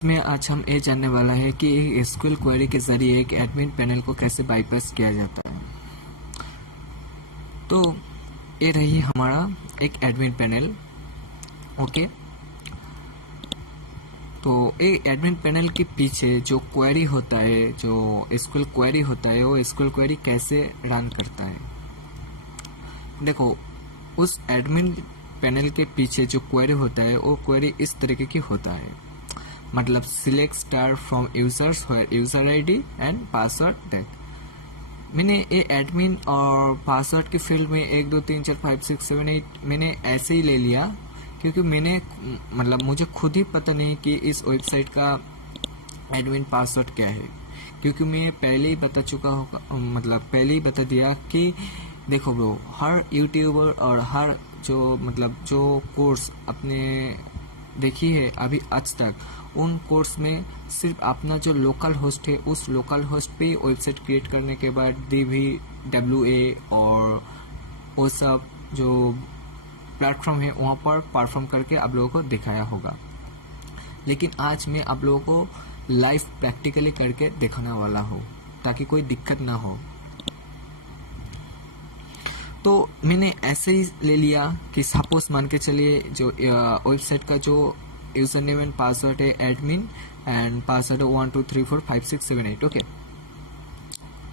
में आज हम ये जानने वाला है कि एक एसक्यूएल क्वेरी के जरिए एक एडमिन पैनल को कैसे बाईपास किया जाता है। तो ये रही हमारा एक एडमिन पैनल। ओके, तो एक एडमिन पैनल के पीछे जो क्वेरी होता है, जो एसक्यूएल क्वेरी होता है, वो एसक्यूएल क्वेरी कैसे रन करता है। देखो, उस एडमिन पैनल के पीछे जो क्वेरी होता है वो क्वेरी इस तरीके की होता है, मतलब select star from users where user ID and password that. मैंने ये एडमिन और पासवर्ड के फील्ड में 1 2 3 4 5 6 7 8 मैंने ऐसे ही ले लिया, क्योंकि मैंने मतलब मुझे खुद ही पता नहीं कि इस वेबसाइट का एडमिन पासवर्ड क्या है, क्योंकि मैं पहले ही बता चुका होगा, मतलब पहले ही बता दिया कि देखो ब्रो, हर यूट्यूबर और हर जो कोर्स अपने देखी है अभी आज तक, उन कोर्स में सिर्फ अपना जो लोकल होस्ट है उस लोकल होस्ट पे वेबसाइट क्रिएट करने के बाद DVWA और वो सब जो प्लेटफॉर्म है वहाँ पर परफॉर्म करके आप लोगों को दिखाया होगा। लेकिन आज मैं आप लोगों को लाइव प्रैक्टिकली करके दिखाने वाला हूँ ताकि कोई दिक्कत ना हो। तो मैंने ऐसे ही ले लिया कि सपोज मान के चलिए जो वेबसाइट का जो यूजर नेम एंड पासवर्ड है एडमिन एंड पासवर्ड 1 2 3 4 5 6 7 8। ओके,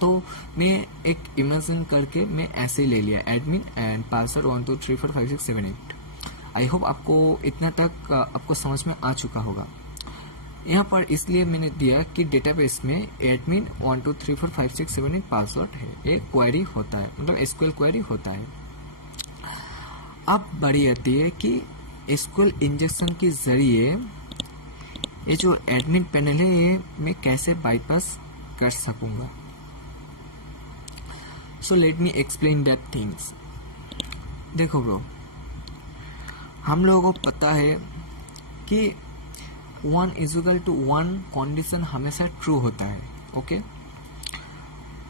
तो मैं एक इमेजिन करके मैं ऐसे ही ले लिया admin and password 1 2 3 4 5 6 7 8। I hope आपको इतना तक आपको समझ में आ चुका होगा। यहाँ पर इसलिए मैंने दिया कि डेटाबेस में एडमिन 1 2 3 4 5 6 7 8 पासवर्ड है, एक क्वेरी होता है, मतलब एसक्यूएल क्वेरी होता है। अब बड़ी आती है कि एसक्यूएल इंजेक्शन के जरिए ये जो एडमिन पैनल है ये मैं कैसे बाईपास कर सकूंगा। So let me explain that things. देखो ब्रो, हम लोगों को पता है कि 1:1 कंडीशन हमेशा ट्रू होता है। ओके,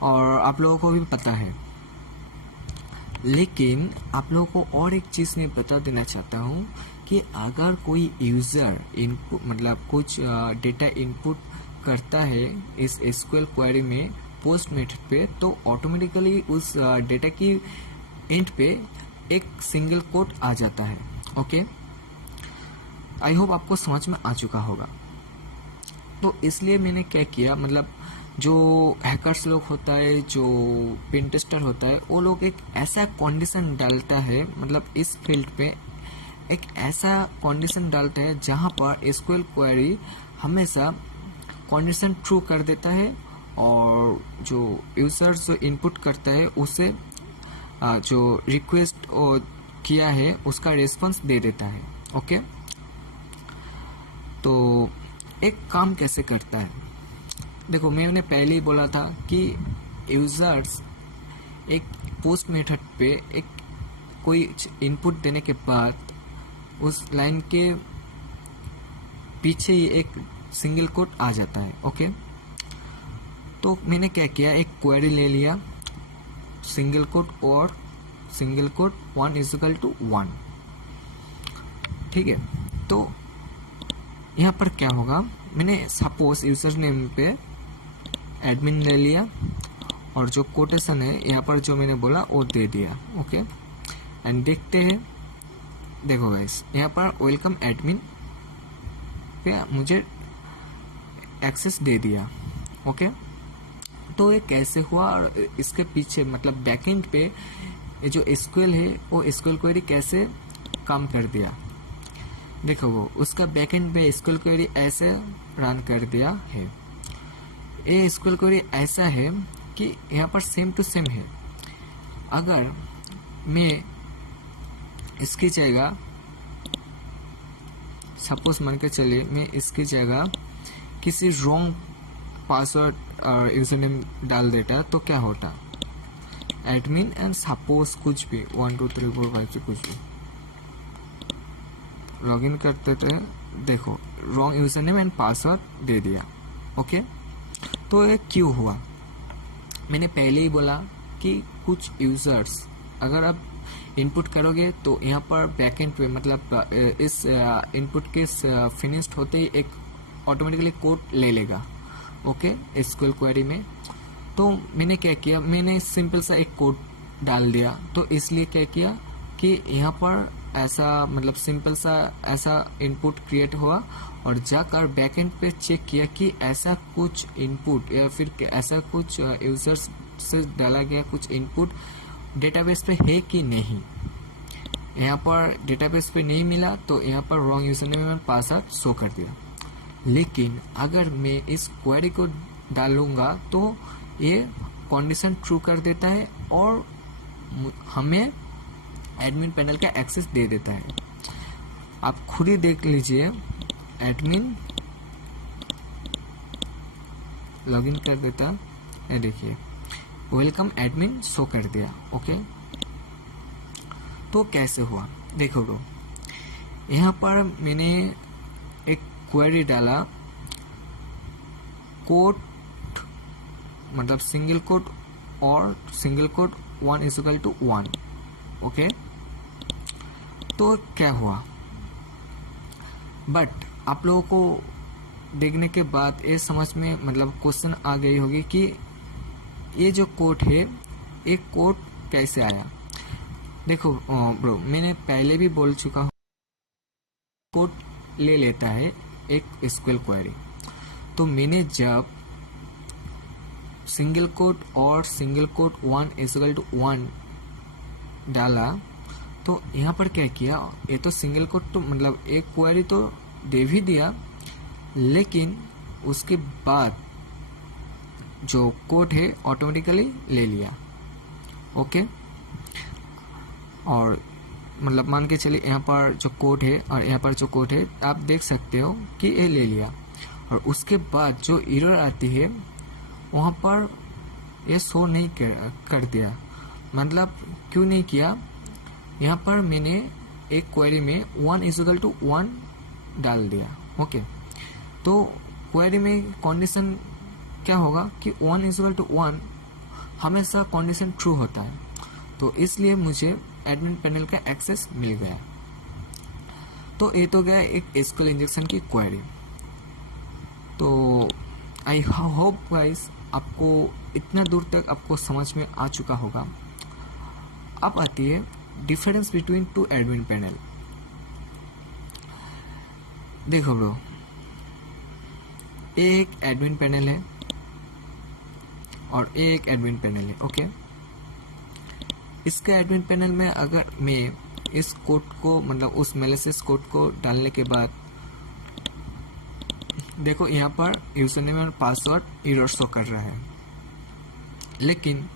और आप लोगों को भी पता है, लेकिन आप लोगों को और एक चीज मैं बता देना चाहता हूँ कि अगर कोई यूजर इनपुट मतलब कुछ डेटा इनपुट करता है इस एसक्यूएल क्वेरी में पोस्ट मेथड पे, तो ऑटोमेटिकली उस डेटा की एंड पे एक सिंगल कोड आ जाता है। ओके, आई होप आपको समझ में आ चुका होगा। तो इसलिए मैंने क्या किया, मतलब जो हैकर्स लोग होता है, जो पेन टेस्टर होता है, वो लोग एक ऐसा कंडीशन डालता है, मतलब इस फील्ड पे एक ऐसा कंडीशन डालता है जहां पर एसक्यूएल क्वेरी हमेशा कंडीशन ट्रू कर देता है और जो यूजर जो इनपुट करता है उसे जो रिक्वेस्ट किया है उसका रिस्पांस दे देता है। ओके, तो एक काम कैसे करता है, देखो मैंने पहले ही बोला था कि यूजर्स एक पोस्ट मेथड पे एक कोई इनपुट देने के बाद उस लाइन के पीछे ही एक सिंगल कोड आ जाता है। ओके, तो मैंने क्या किया, एक क्वेरी ले लिया, सिंगल कोड और सिंगल कोड 1:1। ठीक है, तो यहाँ पर क्या होगा, मैंने सपोज यूजर नेम पे एडमिन ले लिया और जो कोटेशन है यहाँ पर जो मैंने बोला वो दे दिया। ओके, एंड देखते हैं, देखो गाइस यहाँ पर वेलकम एडमिन पे मुझे एक्सेस दे दिया। ओके, तो ये कैसे हुआ और इसके पीछे मतलब बैकएंड पे ये जो एसक्यूएल है वो एसक्यूएल क्वेरी कैसे काम कर दिया। देखो वो उसका बैकएंड पे एसक्यूएल क्वेरी ऐसे रन कर दिया है। ये एसक्यूएल क्वेरी ऐसा है कि यहाँ पर सेम टू सेम है। अगर मैं इसकी जगह सपोज मान के चलिए मैं इसकी जगह किसी रॉन्ग पासवर्ड और यूजर नेम डाल देता तो क्या होता, एडमिन एंड सपोज कुछ भी 1 2 3 4 5 से कुछ भी लॉगिन करते थे, देखो wrong user name and password दे दिया। ओके, तो ये क्यों हुआ, मैंने पहले ही बोला कि कुछ यूजर्स अगर आप इनपुट करोगे तो यहाँ पर बैकएंड पे मतलब इस इनपुट के फिनिश्ड होते ही एक ऑटोमेटिकली कोड ले लेगा। ओके, एसक्यूएल क्वेरी में। तो मैंने क्या किया, मैंने सिंपल सा एक कोड डाल दिया। तो इसलिए क्या किया कि यहाँ पर ऐसा मतलब सिंपल सा ऐसा इनपुट क्रिएट हुआ और जाकर बैकएंड पे चेक किया कि ऐसा कुछ इनपुट या फिर ऐसा कुछ यूजर्स से डाला गया कुछ इनपुट डेटाबेस पे है कि नहीं। यहाँ पर डेटाबेस पे नहीं मिला तो यहाँ पर wrong user name and password show कर दिया। लेकिन अगर मैं इस क्वेरी को डालूंगा तो ये कंडीशन ट्रू कर देता है और हमें एडमिन पैनल का एक्सेस दे देता है। आप खुद ही देख लीजिए, एडमिन लॉगिन कर देता है, ये देखिए वेलकम एडमिन शो कर दिया। ओके, तो कैसे हुआ देखो ब्रो, यहाँ पर मैंने एक क्वेरी डाला, कोड मतलब सिंगल कोड और सिंगल कोड 1:1। ओके, तो क्या हुआ, बट आप लोगों को देखने के बाद ये समझ में मतलब क्वेश्चन आ गई होगी कि ये जो कोड है एक कोड कैसे आया। देखो ब्रो, मैंने पहले भी बोल चुका हूँ, कोड ले लेता है एक एसक्यूएल क्वेरी। तो मैंने जब सिंगल कोड और सिंगल कोड 1:1 डाला तो यहाँ पर क्या किया, ये तो सिंगल कोड तो मतलब एक क्वेरी तो दे भी दिया, लेकिन उसके बाद जो कोड है ऑटोमेटिकली ले लिया। ओके, और मतलब मान के चलिए यहाँ पर जो कोड है और यहाँ पर जो कोड है आप देख सकते हो कि ये ले लिया, और उसके बाद जो एरर आती है वहाँ पर ये शो नहीं कर दिया। मतलब क्यों नहीं किया, यहाँ पर मैंने एक क्वेरी में 1:1 डाल दिया। ओके, तो क्वेरी में कंडीशन क्या होगा कि 1:1 हमेशा कंडीशन ट्रू होता है, तो इसलिए मुझे एडमिन पैनल का एक्सेस मिल गया। तो ये तो गया एक एसक्यूएल इंजेक्शन की क्वेरी। तो आई होप गाइस आपको इतना दूर तक आपको समझ में आ चुका होगा। अब आती है difference between two admin panel. देखो ब्रो, एक एडमिन पैनल है और एक एडमिन पैनल है। ओके, इसका एडमिन पैनल में अगर मैं इस कोड को मतलब उस मैलिशियस कोड को डालने के बाद देखो यहाँ पर यूजर नेम और पासवर्ड एरर शो कर रहा है, लेकिन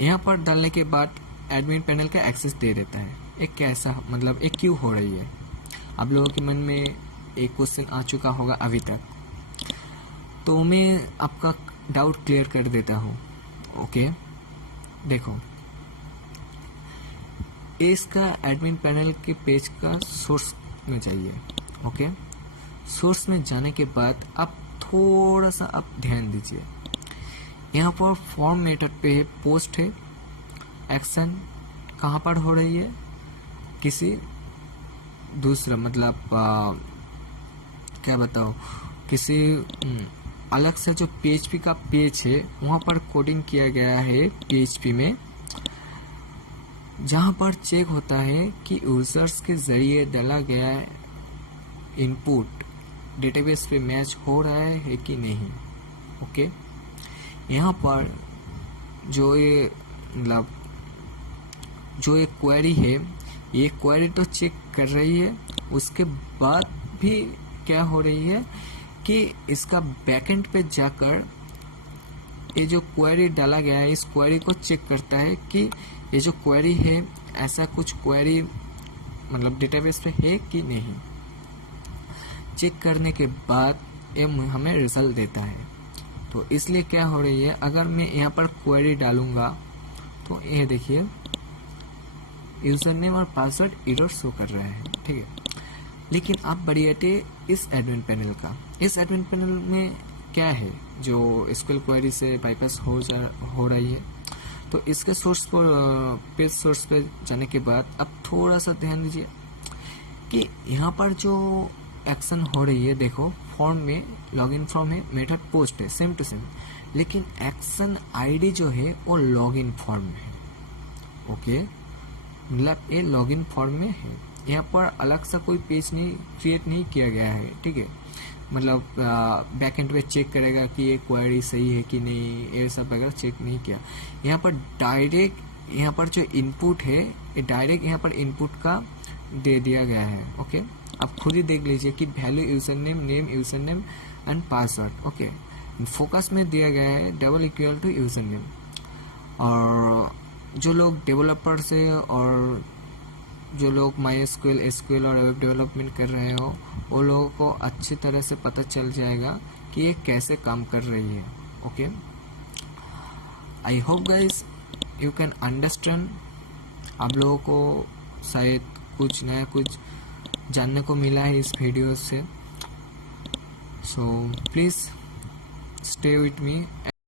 यहाँ पर डालने के बाद एडमिन पैनल का एक्सेस दे देता है। एक कैसा मतलब एक क्यों हो रही है, आप लोगों के मन में एक क्वेश्चन आ चुका होगा अभी तक, तो मैं आपका डाउट क्लियर कर देता हूँ। ओके, देखो इसका एडमिन पैनल के पेज का सोर्स में जाइए। ओके, सोर्स में जाने के बाद आप थोड़ा सा आप ध्यान दीजिए, यहाँ पर फॉर्म मेथड पे पोस्ट है, एक्शन कहाँ पर हो रही है, किसी दूसरा मतलब क्या बताओ, किसी अलग से जो PHP का पेज है वहाँ पर कोडिंग किया गया है PHP में, जहाँ पर चेक होता है कि यूजर्स के जरिए डाला गया इनपुट डेटाबेस पे मैच हो रहा है कि नहीं। ओके, यहाँ पर जो ये मतलब जो एक क्वेरी है, ये क्वेरी तो चेक कर रही है, उसके बाद भी क्या हो रही है कि इसका बैकएंड पे जाकर ये जो क्वेरी डाला गया है इस क्वेरी को चेक करता है कि ये जो क्वेरी है ऐसा कुछ क्वेरी मतलब डेटाबेस पे है कि नहीं। चेक करने के बाद ये हमें रिजल्ट देता है। तो इसलिए क्या हो रही है, अगर मैं यहाँ पर क्वेरी डालूंगा तो ये देखिए यूजर नेम और पासवर्ड एरर शो कर रहा है, ठीक है। लेकिन आप बढ़िया इस एडमिन पैनल का, इस एडमिन पैनल में क्या है जो एसक्यूएल क्वेरी से बाईपास हो रही है। तो इसके सोर्स पर पेज सोर्स पे जाने के बाद अब थोड़ा सा ध्यान दीजिए कि यहाँ पर जो एक्शन हो रही है, देखो फॉर्म में लॉगिन फॉर्म है, मेथड पोस्ट है, सेम टू सेम, लेकिन एक्शन आईडी जो है वो लॉगिन फॉर्म में है। ओके, मतलब ये लॉगिन फॉर्म में है, यहाँ पर अलग सा कोई पेज नहीं क्रिएट नहीं किया गया है, ठीक है। मतलब बैकएंड पे चेक करेगा कि ये क्वेरी सही है कि नहीं, ये सब वगैरह चेक नहीं किया। यहाँ पर डायरेक्ट यहाँ पर जो इनपुट है ये डायरेक्ट यहाँ पर इनपुट का दे दिया गया है। ओके, आप खुद ही देख लीजिए कि value user name and password. Okay, focus में दिया गया है double equal to user name. और जो लोग डेवलपर्स है और जो लोग MySQL, SQL और वेब डेवलपमेंट कर रहे हो, वो लोगों को अच्छी तरह से पता चल जाएगा कि ये कैसे काम कर रही है। Okay, I hope guys you can understand. आप लोगों को शायद कुछ नया कुछ जानने को मिला है इस वीडियो से। So please stay with me.